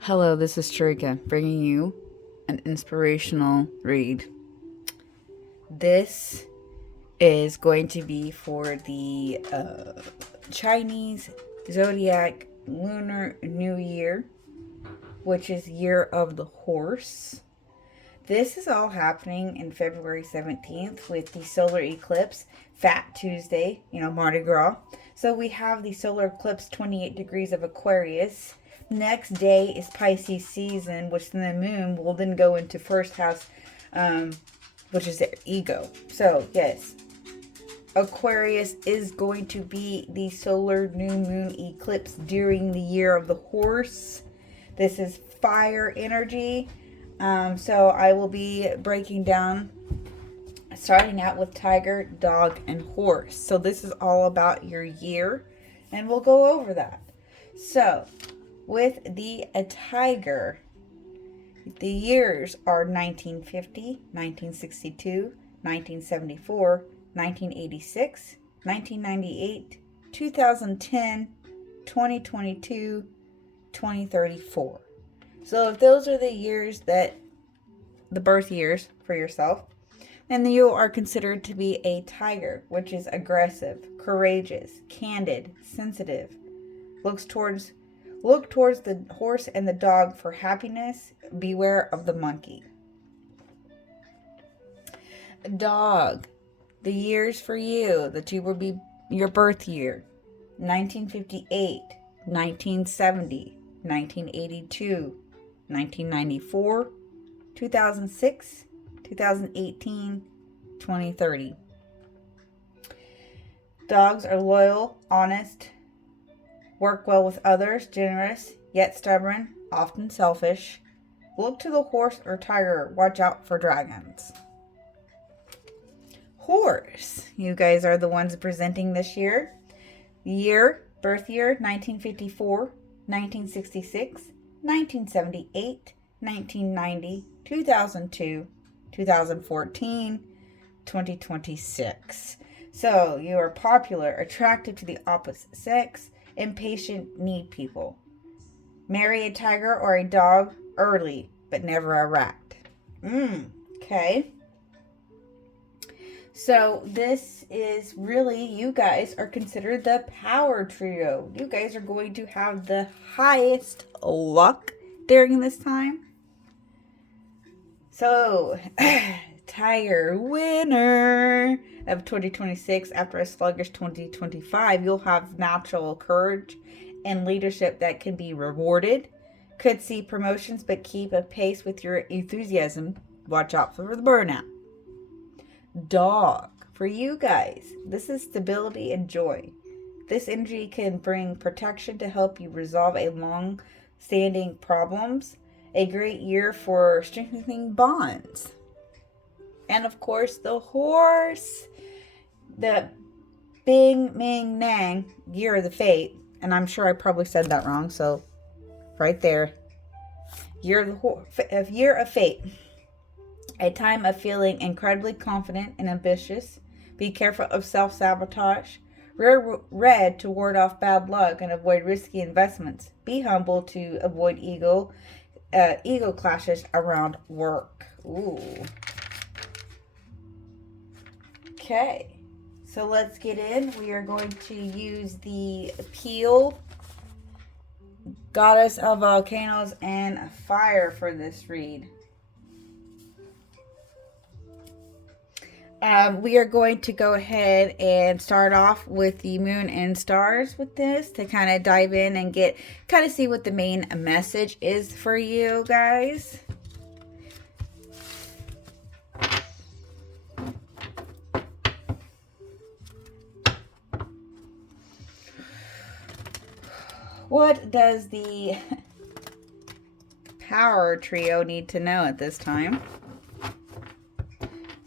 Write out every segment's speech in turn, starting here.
Hello, this is Trika, bringing you an inspirational read. This is going to be for the Chinese zodiac Lunar New Year, which is Year of the Horse. This is all happening in February 17th with the solar eclipse, Fat Tuesday, Mardi Gras. So we have the solar eclipse 28 degrees of Aquarius. Next day is Pisces season, which then the moon will then go into first house, which is their ego. So, yes, Aquarius is going to be the solar new moon eclipse during the year of the horse. This is fire energy. So I will be breaking down, starting out with tiger, dog, and horse. So this is all about your year, and we'll go over that. So with the tiger, the years are 1950, 1962, 1974, 1986, 1998, 2010, 2022, 2034. So if those are the years the birth years for yourself, then you are considered to be a tiger, which is aggressive, courageous, candid, sensitive. Look towards the horse and the dog for happiness. Beware of the monkey. Dog, the years for you, the two will be your birth year: 1958, 1970, 1982, 1994, 2006, 2018, 2030. Dogs are loyal, honest, work well with others, generous, yet stubborn, often selfish. Look to the horse or tiger. Watch out for dragons. Horse, you guys are the ones presenting this year. Birth year, 1954, 1966, 1978, 1990, 2002, 2014, 2026. So you are popular, attractive to the opposite sex, impatient, need people. Marry a tiger or a dog early, but never a rat. Okay. So this is really, you guys are considered the power trio. You guys are going to have the highest luck during this time. So, Tiger, winner of 2026. After a sluggish 2025, you'll have natural courage and leadership that can be rewarded. Could see promotions, but keep a pace with your enthusiasm. Watch out for the burnout. Dog, for you guys, this is stability and joy. This energy can bring protection to help you resolve a long-standing problems. A great year for strengthening bonds. And of course, the horse, the Bing Ming Nang, year of the fate. And I'm sure I probably said that wrong, so right there. Year of fate. A time of feeling incredibly confident and ambitious. Be careful of self-sabotage. Wear red to ward off bad luck and avoid risky investments. Be humble to avoid ego clashes around work. Ooh. Okay. So let's get in. We are going to use the Peel, Goddess of Volcanoes and Fire for this read. We are going to go ahead and start off with the moon and stars with this to kind of dive in and kind of see what the main message is for you guys. What does the power trio need to know at this time?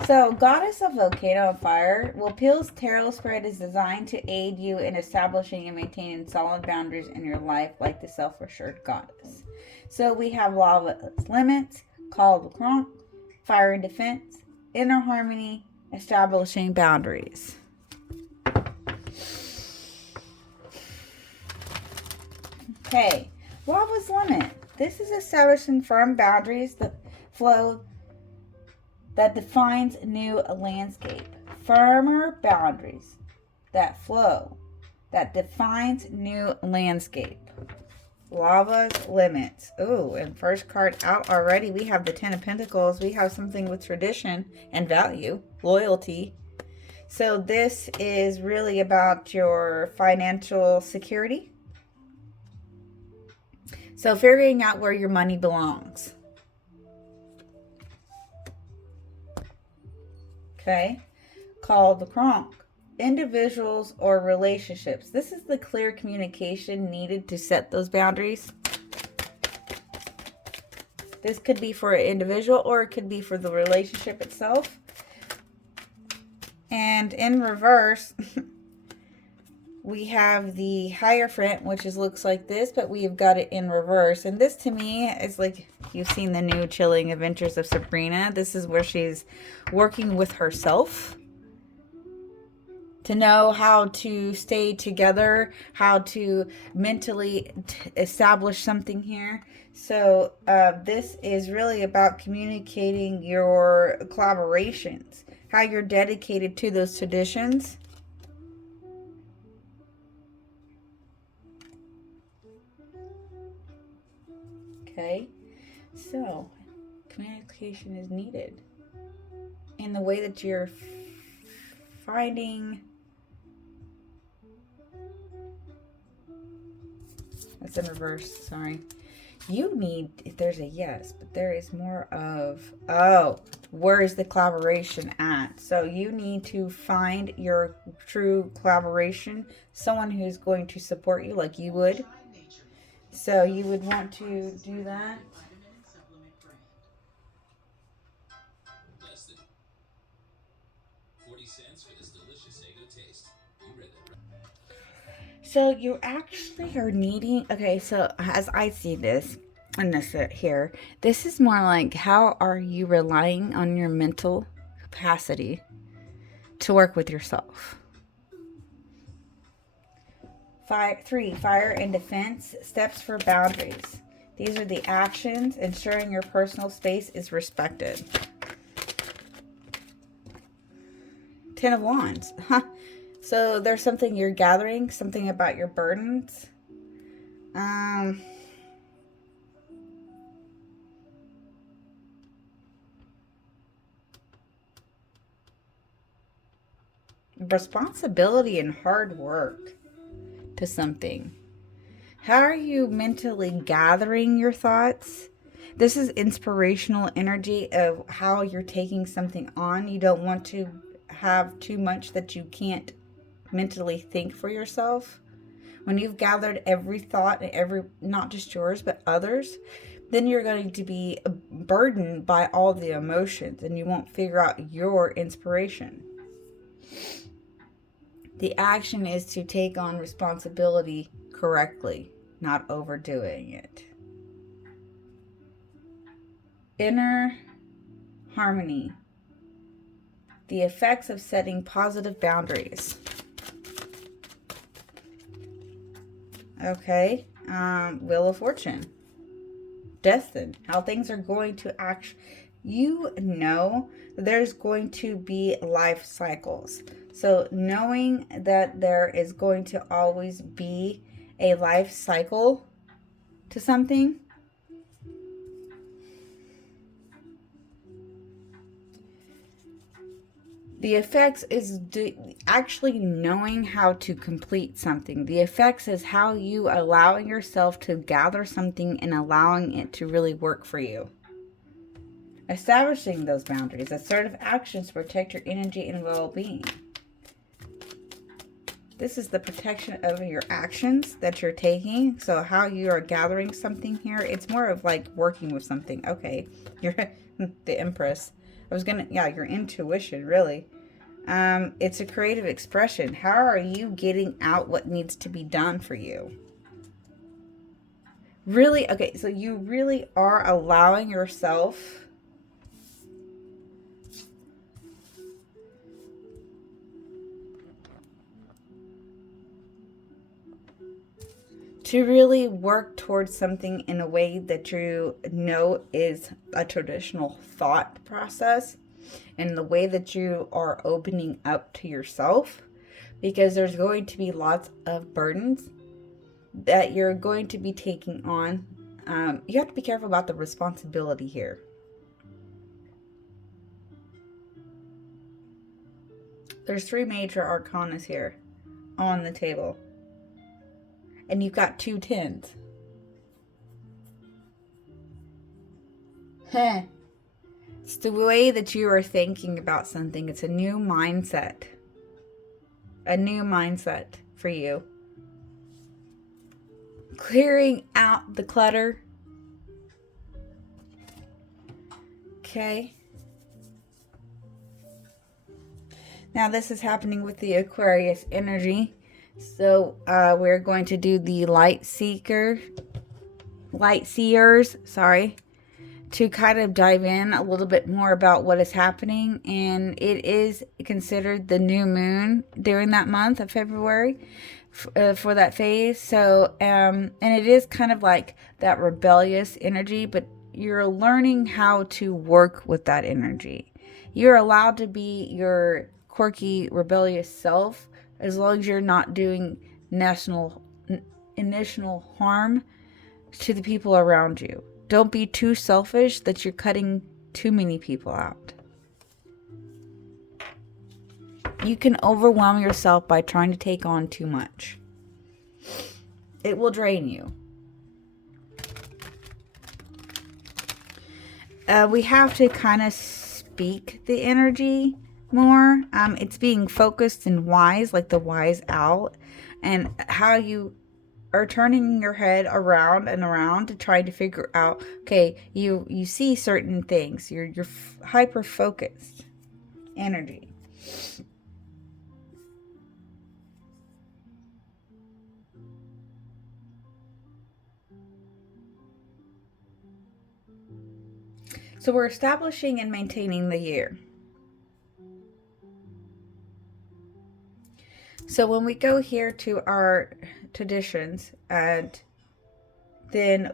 So, Goddess of Volcano and Fire, Peel's tarot spread is designed to aid you in establishing and maintaining solid boundaries in your life like the self-assured goddess. So, we have lawless limits, call of the Kronk, fire and defense, inner harmony, establishing boundaries. Okay, lava's limit. This is establishing firm boundaries that flow that defines new landscape. Firmer boundaries that flow that defines new landscape. Lava's limits. Ooh, and first card out already. We have the Ten of Pentacles. We have something with tradition and value, loyalty. So this is really about your financial security. So figuring out where your money belongs. Okay. Called the Kronk. Individuals or relationships. This is the clear communication needed to set those boundaries. This could be for an individual or it could be for the relationship itself. And in reverse, we have the Hierophant, which looks like this, but we've got it in reverse. And this to me is like, you've seen the new Chilling Adventures of Sabrina. This is where she's working with herself to know how to stay together, how to mentally establish something here. So this is really about communicating your collaborations, how you're dedicated to those traditions. Okay, so communication is needed in the way that you're finding. That's in reverse, sorry. You need, if there's a yes, but there is more of, oh, where is the collaboration at? So you need to find your true collaboration, someone who's going to support you like you would. So you would want to do that. Less than 40 cents for this delicious Eggo taste. You read that right. So you actually are needing, okay, so as I see this, and this here, this is more like, how are you relying on your mental capacity to work with yourself? Fire and defense, steps for boundaries. These are the actions ensuring your personal space is respected. Ten of Wands. Huh. So there's something you're gathering, something about your burdens. Responsibility and hard work to something. How are you mentally gathering your thoughts? This is inspirational energy of how you're taking something on. You don't want to have too much that you can't mentally think for yourself. When you've gathered every thought and every, not just yours, but others, then you're going to be burdened by all the emotions and you won't figure out your inspiration. The action is to take on responsibility correctly, not overdoing it. Inner harmony. The effects of setting positive boundaries. Okay. Wheel of Fortune. Destined. How things are going to act. You know there's going to be life cycles. So knowing that there is going to always be a life cycle to something. The effects is actually knowing how to complete something. The effects is how you allowing yourself to gather something and allowing it to really work for you. Establishing those boundaries. Assertive actions to protect your energy and well-being. This is the protection of your actions that you're taking. So how you are gathering something here. It's more of like working with something. Okay. You're the Empress. Your intuition, really. It's a creative expression. How are you getting out what needs to be done for you? Really? Okay, so you really are allowing yourself to really work towards something in a way that you know is a traditional thought process, and the way that you are opening up to yourself, because there's going to be lots of burdens that you're going to be taking on. You have to be careful about the responsibility here. There's 3 major arcanas here on the table. And you've got 2 tens. Huh. It's the way that you are thinking about something. It's a new mindset. A new mindset for you. Clearing out the clutter. Okay. Now this is happening with the Aquarius energy. So we're going to do the light seers, to kind of dive in a little bit more about what is happening. And it is considered the new moon during that month of February for that phase. So, and it is kind of like that rebellious energy, but you're learning how to work with that energy. You're allowed to be your quirky, rebellious self, as long as you're not doing initial harm to the people around you. Don't be too selfish that you're cutting too many people out. You can overwhelm yourself by trying to take on too much. It will drain you. We have to kind of speak the energy more. It's being focused and wise, like the wise owl, and how you are turning your head around and around to try to figure out, okay, you see certain things. You're hyper focused energy. So we're establishing and maintaining the year. So when we go here to our traditions, and then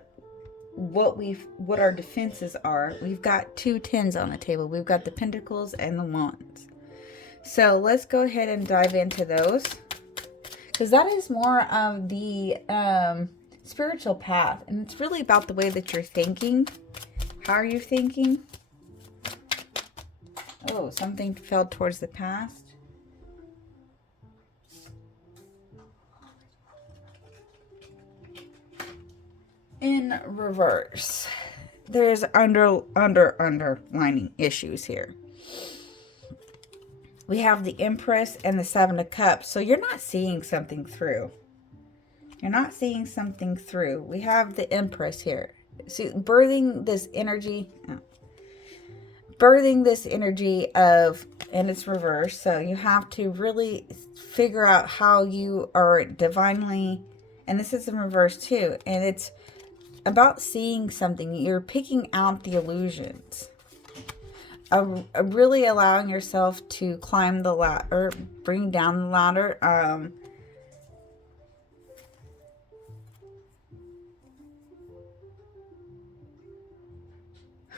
what our defenses are, we've got 2 tens on the table. We've got the pentacles and the wands. So let's go ahead and dive into those, because that is more of the spiritual path, and it's really about the way that you're thinking. How are you thinking? Oh, something fell towards the past. In reverse, there's underlining issues here. We have the Empress and the 7 of Cups. So you're not seeing something through. You're not seeing something through. We have the Empress here. See, birthing this energy of, and it's reverse. So you have to really figure out how you are divinely, and this is in reverse too. And it's about seeing something. You're picking out the illusions. Really allowing yourself to climb the ladder, bring down the ladder.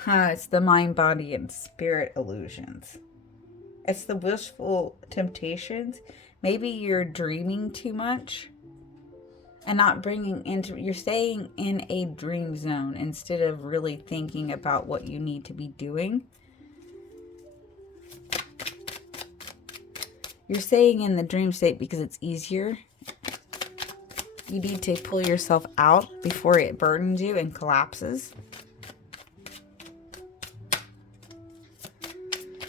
It's the mind, body, and spirit illusions. It's the wishful temptations. Maybe you're dreaming too much and not bringing into, you're staying in a dream zone instead of really thinking about what you need to be doing. You're staying in the dream state because it's easier. You need to pull yourself out before it burdens you and collapses.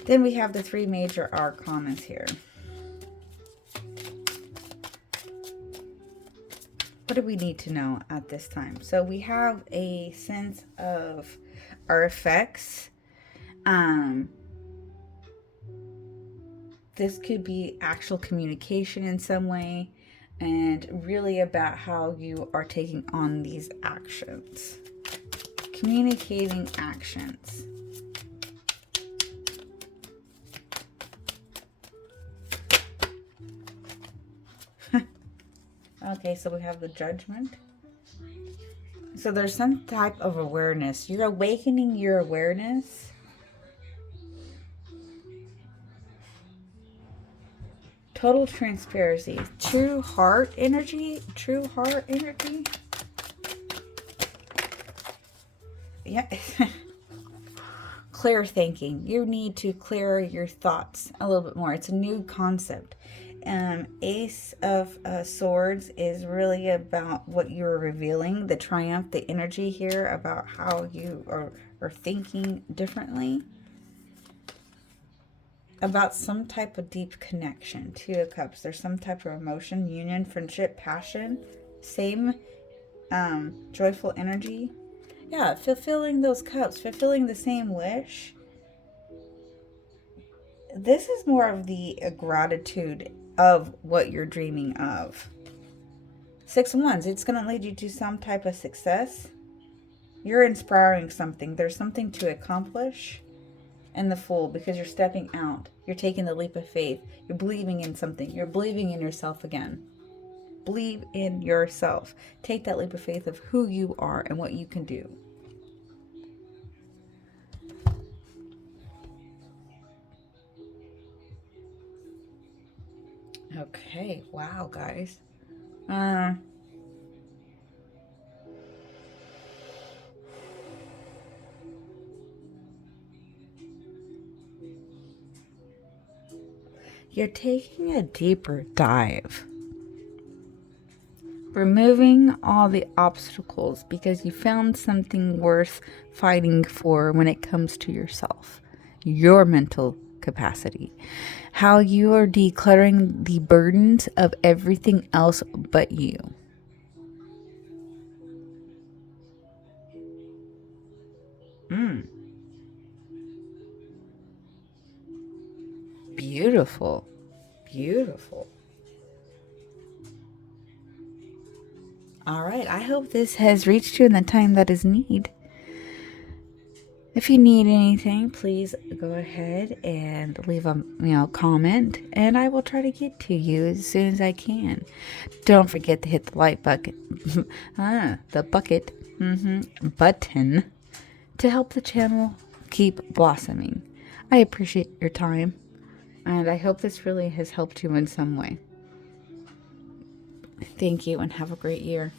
Then we have the 3 major arcanas here. What do we need to know at this time? So we have a sense of our effects. This could be actual communication in some way, and really about how you are taking on these actions. Communicating actions. Okay, so we have the Judgment. So there's some type of awareness. You're awakening your awareness. Total transparency. True heart energy. True heart energy. Yeah. Clear thinking. You need to clear your thoughts a little bit more. It's a new concept. Ace of Swords is really about what you're revealing, the triumph, the energy here about how you are thinking differently about some type of deep connection. Two of Cups. There's some type of emotion, union, friendship, passion. Same joyful energy. Yeah, fulfilling those cups, fulfilling the same wish. This is more of the gratitude of what you're dreaming of. Six of Wands, it's going to lead you to some type of success. You're inspiring something. There's something to accomplish. And the Fool, because you're stepping out. You're taking the leap of faith. You're believing in something. You're believing in yourself again. Believe in yourself. Take that leap of faith of who you are and what you can do. Okay, wow, guys. You're taking a deeper dive, removing all the obstacles because you found something worth fighting for when it comes to yourself, your mental capacity, how you are decluttering the burdens of everything else but you. Beautiful. Beautiful. All right. I hope this has reached you in the time that is needed. If you need anything, please go ahead and leave a comment, and I will try to get to you as soon as I can. Don't forget to hit the like bucket, button to help the channel keep blossoming. I appreciate your time, and I hope this really has helped you in some way. Thank you, and have a great year.